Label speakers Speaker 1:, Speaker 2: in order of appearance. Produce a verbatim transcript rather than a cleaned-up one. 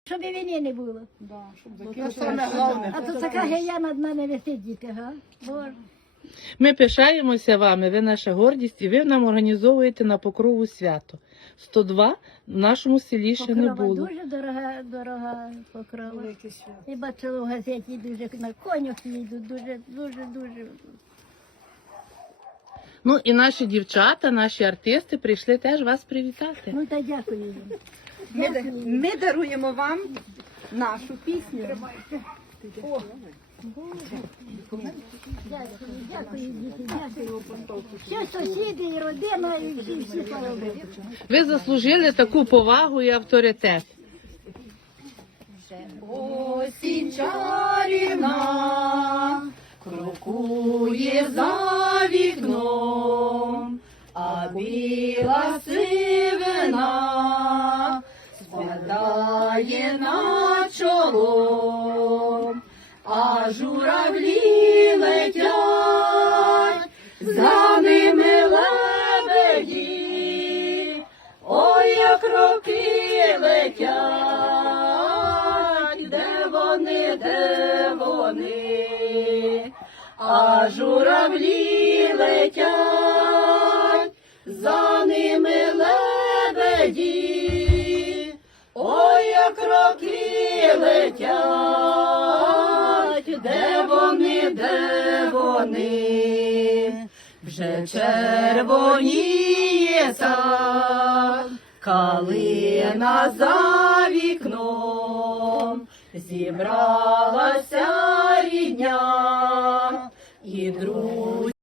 Speaker 1: Щоб і війни не було.
Speaker 2: Да, щоб
Speaker 3: Це
Speaker 2: закінчилося.
Speaker 3: саме головне.
Speaker 1: А то така гея над нами висить, діти, га? Боже.
Speaker 4: Ми пишаємося вами, ви наша гордість, і ви нам організовуєте на Покрову свято. сто два в нашому селі ще не
Speaker 1: Покрова
Speaker 4: було.
Speaker 1: дуже дорога, дорога покрова.
Speaker 2: Велике свято.
Speaker 1: І бачила в газеті дуже на конях їдуть, дуже, дуже, дуже.
Speaker 4: Ну і наші дівчата, наші артисти прийшли теж вас привітати.
Speaker 1: Ну та дякую їм.
Speaker 3: Ми,
Speaker 1: Дякую.
Speaker 3: ми даруємо вам нашу пісню.
Speaker 1: Дякую, дякую, діти, дякую. Все сусіди і родина, і всі, всі поробили.
Speaker 4: Ви заслужили таку повагу і авторитет.
Speaker 3: Осінь чарівна крокує за вікном, а біла сивина спадає на чоло, а журавлі летять, за ними лебеді, ой, як роки летять, де вони, де вони, а журавлі летять, за ними лебеді, ой, як роки летять, де вони, де вони, вже червоніє сад, калина за вікном, зібралася рідня і друзі.